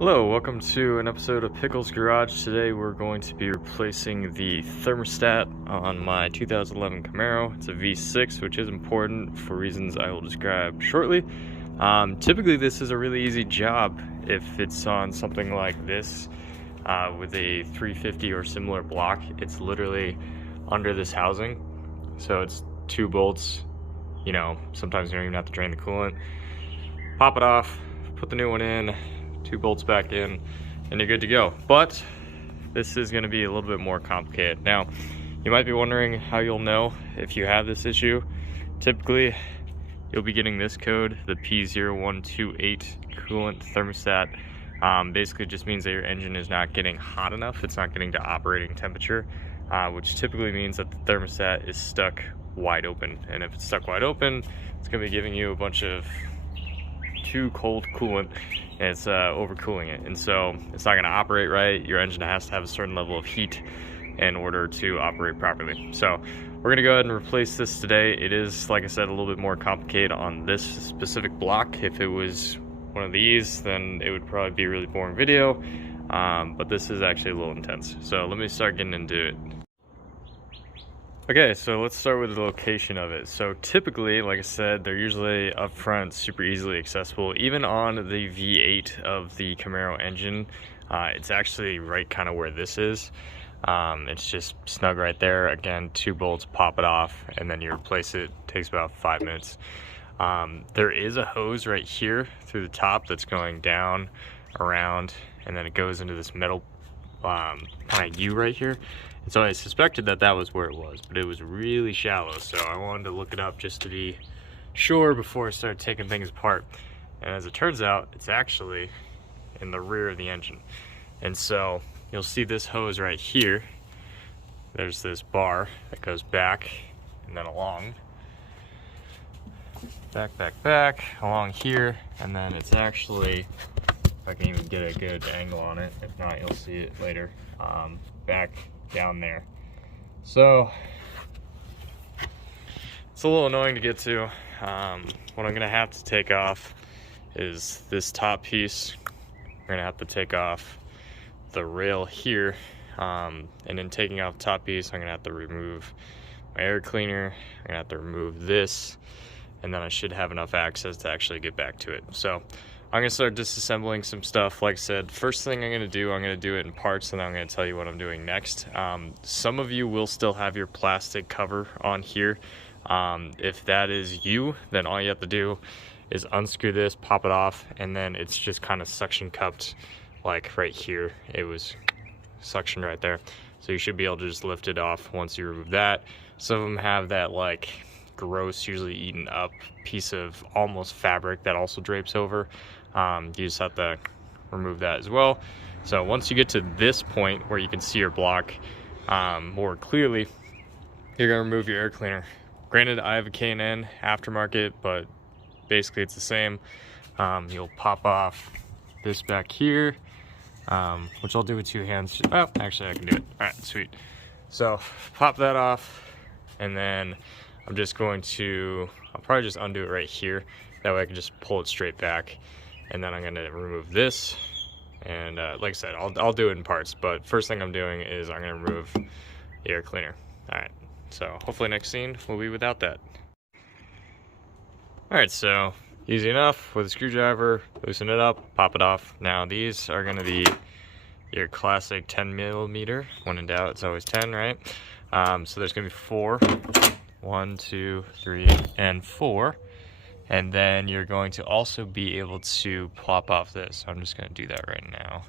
Hello, welcome to an episode of Pickle's Garage. Today we're going to be replacing the thermostat on my 2011 Camaro. It's a V6, which is important for reasons I will describe shortly. Typically this is a really easy job if it's on something like this with a 350 or similar block. It's literally under this housing. So it's 2 bolts, you know, sometimes you don't even have to drain the coolant. Pop it off, put the new one in, 2 bolts back in, and you're good to go. But this is going to be a little bit more complicated. Now, you might be wondering how you'll know if you have this issue. Typically, you'll be getting this code, the P0128 coolant thermostat. Basically just means that your engine is not getting hot enough. It's not getting to operating temperature, which typically means that the thermostat is stuck wide open. And if it's stuck wide open, it's going to be giving you a bunch of too cold coolant, and it's overcooling it, and so it's not going to operate right. Your engine has to have a certain level of heat in order to operate properly. So we're going to go ahead and replace this today. It is, like I said, a little bit more complicated on this specific block. If it was one of these, then it would probably be a really boring video, but this is actually a little intense. So let me start getting into it. Okay, so let's start with the location of it. So typically, like I said, they're usually up front, super easily accessible. Even on the V8 of the Camaro engine, it's actually right kind of where this is. It's just snug right there. Again, 2 bolts, pop it off, and then you replace it. Takes about 5 minutes. There is a hose right here through the top that's going down, around, and then it goes into this metal kind of U right here. And so I suspected that that was where it was, but it was really shallow, so I wanted to look it up just to be sure before I started taking things apart. And as it turns out, it's actually in the rear of the engine. And so you'll see this hose right here. There's this bar that goes back and then along, back along here, and then it's actually, if I can even get a good angle on it, if not you'll see it later, back down there. So it's a little annoying to get to. What I'm gonna have to take off is this top piece. We're gonna have to take off the rail here, and in taking off the top piece, I'm gonna have to remove my air cleaner. I'm gonna have to remove this, and then I should have enough access to actually get back to it. So I'm gonna start disassembling some stuff. Like I said, first thing I'm gonna do it in parts, and then I'm gonna tell you what I'm doing next. Some of you will still have your plastic cover on here. If that is you, then all you have to do is unscrew this, pop it off, and then it's just kind of suction cupped, like right here. It was suction right there. So you should be able to just lift it off once you remove that. Some of them have that like gross, usually eaten up piece of almost fabric that also drapes over. You just have to remove that as well. So once you get to this point where you can see your block more clearly, you're gonna remove your air cleaner. Granted, I have a K&N aftermarket, but basically it's the same. You'll pop off this back here, which I'll do with 2 hands. Oh, actually I can do it. All right, sweet. So pop that off, and then I'm just going to, I'll probably just undo it right here. That way I can just pull it straight back. And then I'm gonna remove this. And like I said, I'll do it in parts, but first thing I'm doing is I'm gonna remove the air cleaner. All right, so hopefully next scene will be without that. All right, so easy enough with a screwdriver, loosen it up, pop it off. Now these are gonna be your classic 10mm. When in doubt, it's always 10, right? So there's gonna be 4. 1, 2, 3, and 4. And then you're going to also be able to plop off this. So I'm just gonna do that right now.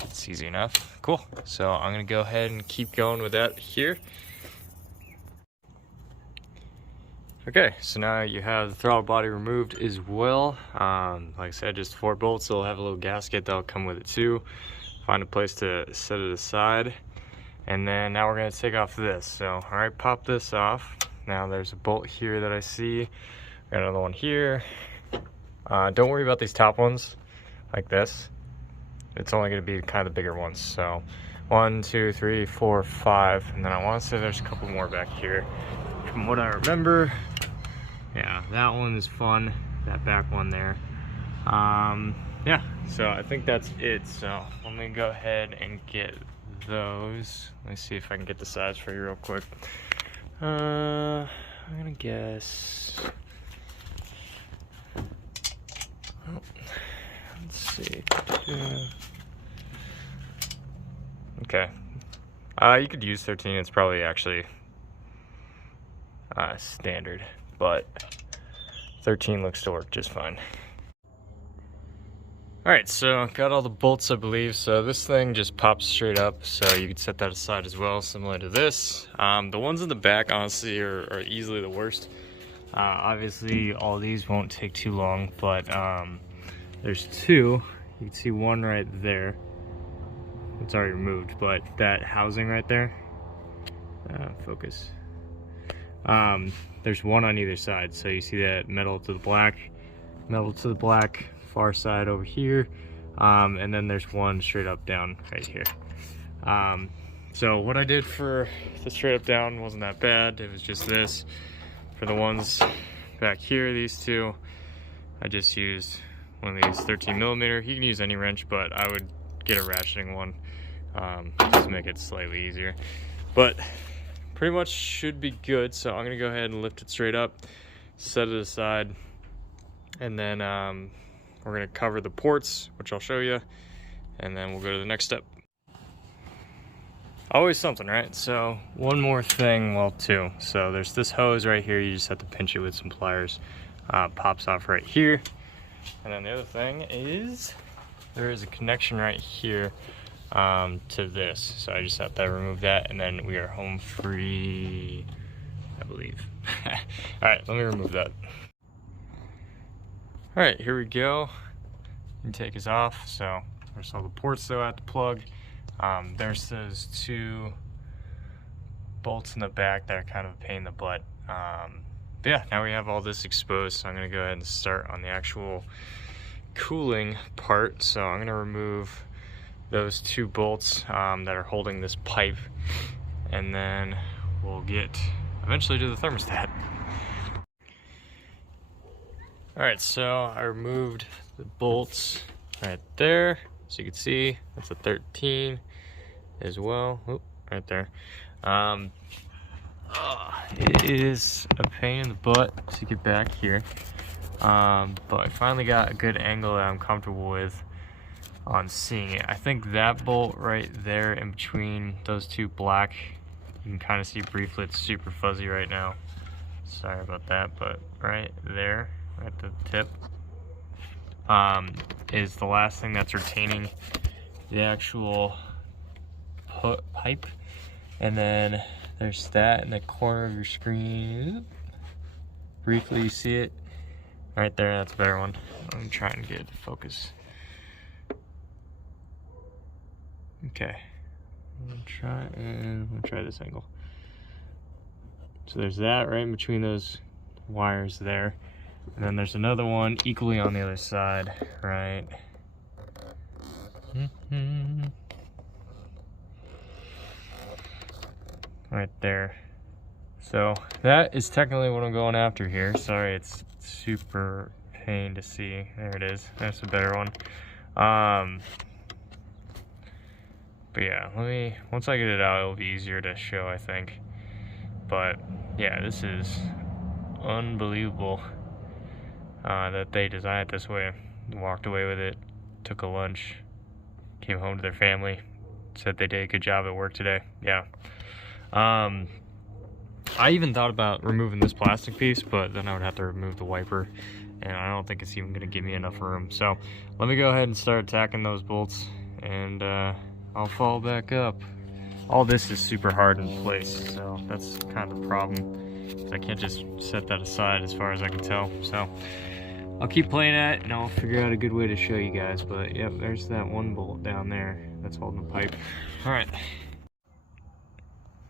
It's easy enough. Cool. So I'm gonna go ahead and keep going with that here. Okay, so now you have the throttle body removed as well. Like I said, just 4 bolts. They'll have a little gasket that'll come with it too. Find a place to set it aside. And then now we're gonna take off this. So, all right, pop this off. Now there's a bolt here that I see. Got another one here. Don't worry about these top ones, like this. It's only gonna be kind of the bigger ones. So 1, 2, 3, 4, 5. And then I wanna say there's a couple more back here. From what I remember, yeah, that one is fun. That back one there. Yeah, so I think that's it. So let me go ahead and get those. Let me see if I can get the size for you real quick. I'm gonna guess. Oh, let's see. Okay. You could use 13. It's probably actually standard, but 13 looks to work just fine. Alright, so got all the bolts, I believe. So this thing just pops straight up, so you could set that aside as well, similar to this. The ones in the back, honestly, are easily the worst. Obviously, all these won't take too long, but there's two. You can see one right there. It's already removed, but that housing right there, focus. There's one on either side, so you see that metal to the black, far side over here, and then there's one straight up down right here. So what I did for the straight up down wasn't that bad. It was just this. For the ones back here, these two, I just used one of these 13 millimeter. You can use any wrench, but I would get a ratcheting one, just to make it slightly easier. But pretty much should be good. So I'm gonna go ahead and lift it straight up, set it aside, and then we're gonna cover the ports, which I'll show you, and then we'll go to the next step. Always something, right? So one more thing, well, two. So there's this hose right here. You just have to pinch it with some pliers. Pops off right here. And then the other thing is there is a connection right here to this. So I just have to remove that, and then we are home free, I believe. All right, let me remove that. All right, here we go. And take us off. So there's all the ports though I have to plug. There's those two bolts in the back that are kind of a pain in the butt. But yeah, now we have all this exposed, so I'm gonna go ahead and start on the actual cooling part. So I'm gonna remove those two bolts that are holding this pipe, and then we'll get eventually to the thermostat. All right, so I removed the bolts right there. So you can see that's a 13 as well. Oop, right there. It is a pain in the butt to get back here, but I finally got a good angle that I'm comfortable with on seeing it. I think that bolt right there in between those two black, you can kind of see briefly. It's super fuzzy right now. Sorry about that, but right there at the tip is the last thing that's retaining the actual pipe. And then there's that in the corner of your screen. Briefly you see it right there. That's a better one. I'm trying to get it to focus. Okay, I'm gonna try this angle. So there's that right in between those wires there. And then there's another one equally on the other side, right? Right there. So that is technically what I'm going after here. Sorry, it's super pain to see. There it is. That's a better one. But yeah, once I get it out, it'll be easier to show, I think. But yeah, this is unbelievable. That they designed it this way. Walked away with it, took a lunch, came home to their family, said they did a good job at work today. Yeah. I even thought about removing this plastic piece, but then I would have to remove the wiper, and I don't think it's even gonna give me enough room. So let me go ahead and start attacking those bolts, and I'll follow back up. All this is super hard in place, so that's kind of the problem, because I can't just set that aside as far as I can tell. So I'll keep playing at it, and I'll figure out a good way to show you guys. But yep, there's that one bolt down there that's holding the pipe.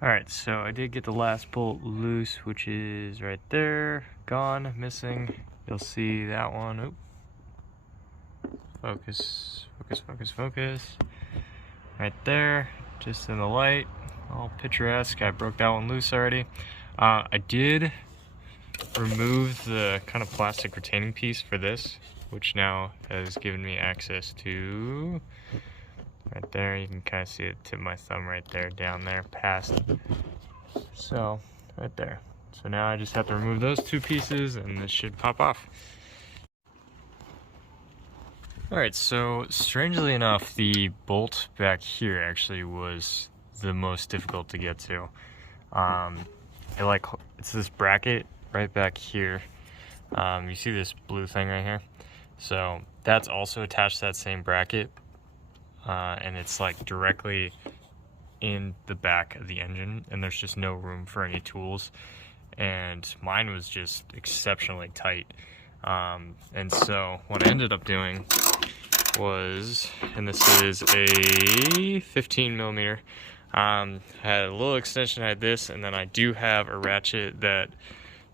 Alright, so I did get the last bolt loose, which is right there, gone, missing. You'll see that one. Oop. Focus, focus, focus, focus. Right there, just in the light, all picturesque. I broke that one loose already. I did remove the kind of plastic retaining piece for this, which now has given me access to right there. You can kind of see the tip of my thumb right there, down there, past. So, right there. So now I just have to remove those two pieces and this should pop off. Alright, so strangely enough, the bolt back here actually was the most difficult to get to. It's this bracket right back here. You see this blue thing right here? So that's also attached to that same bracket, and it's like directly in the back of the engine, and there's just no room for any tools. And mine was just exceptionally tight. And so what I ended up doing was, and this is a 15 millimeter, had a little extension, I had this, and then I do have a ratchet that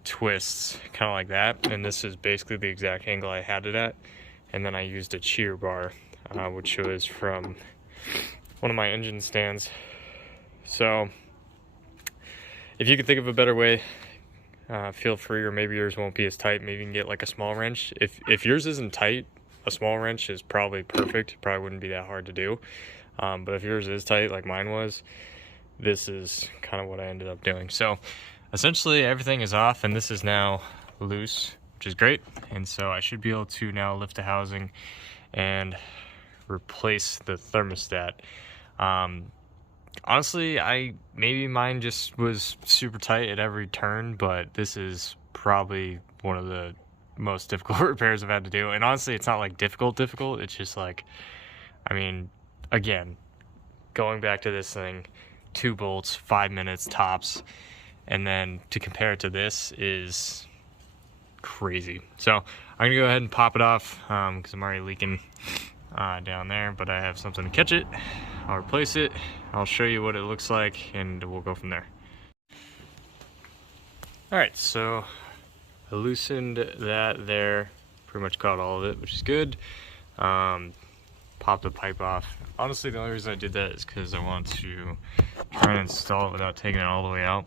twists kind of like that, and this is basically the exact angle I had it at. And then I used a cheer bar, which was from one of my engine stands. So if you could think of a better way, feel free, or maybe yours won't be as tight. Maybe you can get like a small wrench. If yours isn't tight, a small wrench is probably perfect. It probably wouldn't be that hard to do. But if yours is tight like mine was, this is kind of what I ended up doing. So essentially everything is off and this is now loose, which is great. And so I should be able to now lift the housing and replace the thermostat. Honestly, maybe mine just was super tight at every turn, but this is probably one of the most difficult repairs I've had to do. And honestly, it's not like difficult. It's just like, I mean, again, going back to this thing, 2 bolts, 5 minutes tops, and then to compare it to this is crazy. So I'm gonna go ahead and pop it off because I'm already leaking down there, but I have something to catch it. I'll replace it, I'll show you what it looks like, and we'll go from there. Alright, so I loosened that there, pretty much got all of it, which is good. Popped the pipe off. Honestly, the only reason I did that is because I want to try and install it without taking it all the way out.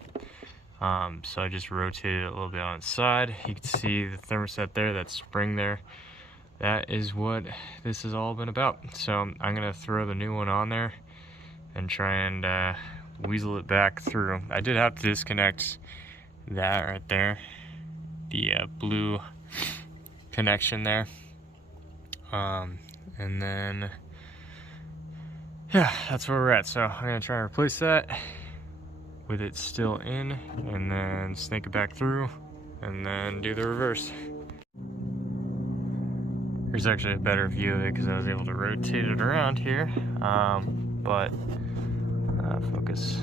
So I just rotated it a little bit on its side. You can see the thermostat there, that spring there. That is what this has all been about. So I'm gonna throw the new one on there and try and weasel it back through. I did have to disconnect that right there, the blue connection there. And then, yeah, that's where we're at. So I'm gonna try and replace that with it still in, and then snake it back through, and then do the reverse. There's actually a better view of it because I was able to rotate it around here. Focus.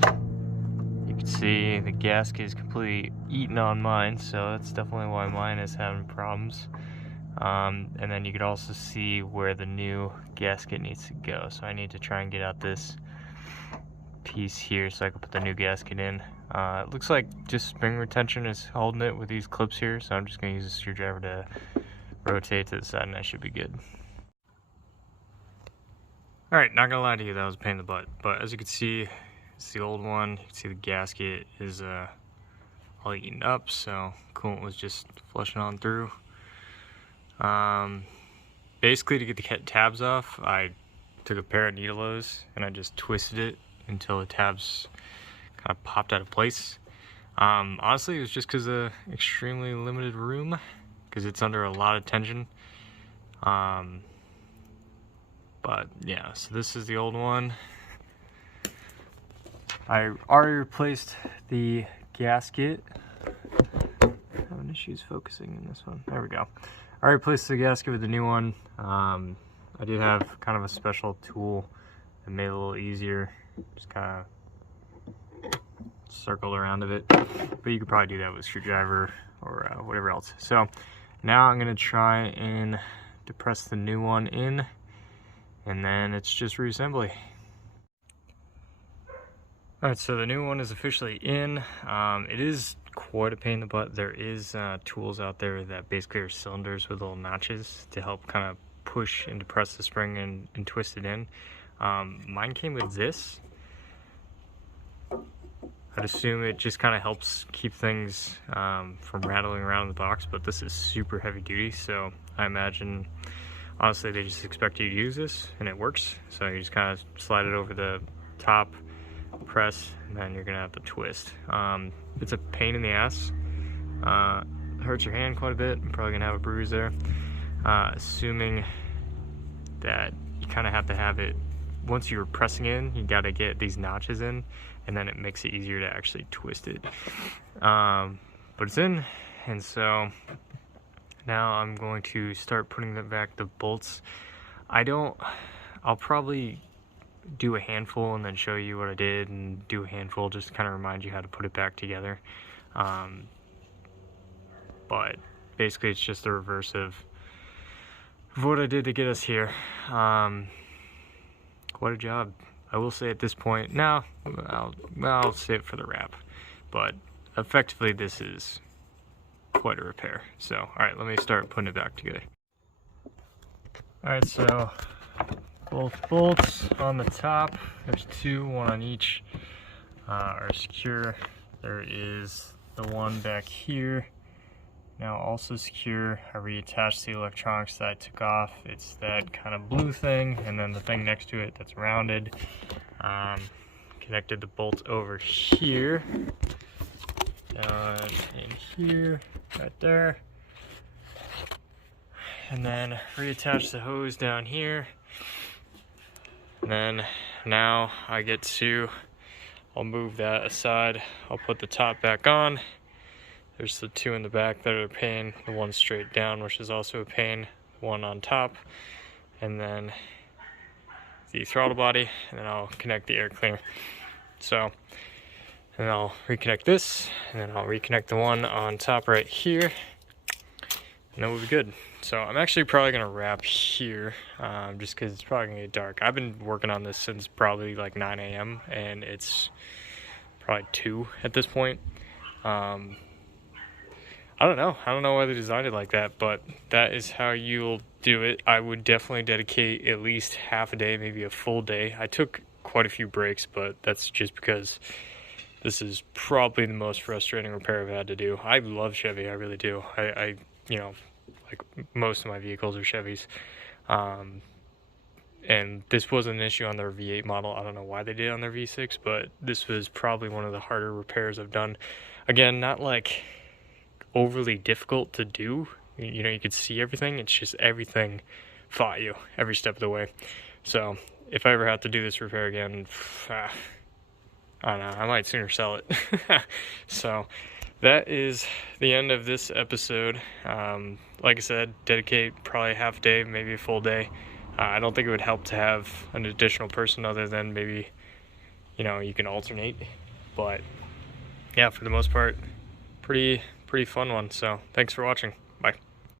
You can see the gasket is completely eaten on mine, so that's definitely why mine is having problems. And then you could also see where the new gasket needs to go. So I need to try and get out this piece here so I can put the new gasket in. It looks like just spring retention is holding it with these clips here, so I'm just going to use a screwdriver to rotate to the side and I should be good. Alright, not gonna lie to you, that was a pain in the butt, but as you can see, it's the old one. You can see the gasket is all eaten up, so coolant was just flushing on through. Basically, to get the tabs off, I took a pair of needle-nose and I just twisted it until the tabs kind of popped out of place. Honestly, it was just because of extremely limited room, because it's under a lot of tension. But yeah, so this is the old one. I already replaced the gasket. Having issues focusing in this one. There we go. I already replaced the gasket with the new one. I did have kind of a special tool that made it a little easier. Just kind of circle around of it. But you could probably do that with a screwdriver or whatever else. So now I'm gonna try and depress the new one in, and then it's just reassembly. Alright, so the new one is officially in. It is quite a pain in the butt. There is tools out there that basically are cylinders with little notches to help kind of push and depress the spring and twist it in. Mine came with this. I'd assume it just kind of helps keep things from rattling around in the box, but this is super heavy duty, so I imagine honestly they just expect you to use this and it works. So you just kind of slide it over the top, press, and then you're gonna have to twist. It's a pain in the ass. Hurts your hand quite a bit. I'm probably gonna have a bruise there. Assuming that you kind of have to have it, once you're pressing in, you got to get these notches in, and then it makes it easier to actually twist it. But it's in, and so now I'm going to start putting back the bolts. I'll probably do a handful and then show you what I did, and do a handful just to kind of remind you how to put it back together. But basically it's just the reverse of what I did to get us here. What a job, I will say at this point. Now I'll save it for the wrap, but effectively this is quite a repair. So all right, let me start putting it back together. All right, so both bolts on the top, there's two, one on each, are secure. There is the one back here, now also secure. I reattached the electronics that I took off. It's that kind of blue thing, and then the thing next to it that's rounded. Connected the bolt over here, down in here, right there, and then reattach the hose down here. And then now I get to, I'll move that aside, I'll put the top back on. There's the two in the back that are a pain, the one straight down, which is also a pain, one on top, and then the throttle body, and then I'll connect the air cleaner. So, and I'll reconnect this, and then I'll reconnect the one on top right here, and then we'll be good. So I'm actually probably gonna wrap here, just because it's probably gonna get dark. I've been working on this since probably like 9 a.m. and it's probably 2 at this point. I don't know why they designed it like that, but that is how you'll do it. I would definitely dedicate at least half a day, maybe a full day. I took quite a few breaks, but that's just because this is probably the most frustrating repair I've had to do. I love Chevy, I really do. I you know, like most of my vehicles are Chevys. And this was an issue on their V8 model. I don't know why they did it on their V6, but this was probably one of the harder repairs I've done. Again, not like overly difficult to do. You know, you could see everything. It's just everything fought you every step of the way. So if I ever have to do this repair again, I don't know, I might sooner sell it. So that is the end of this episode. Like I said, dedicate probably half a day, maybe a full day. I don't think it would help to have an additional person other than maybe, you know, you can alternate. But yeah, for the most part, pretty fun one. So thanks for watching. Bye.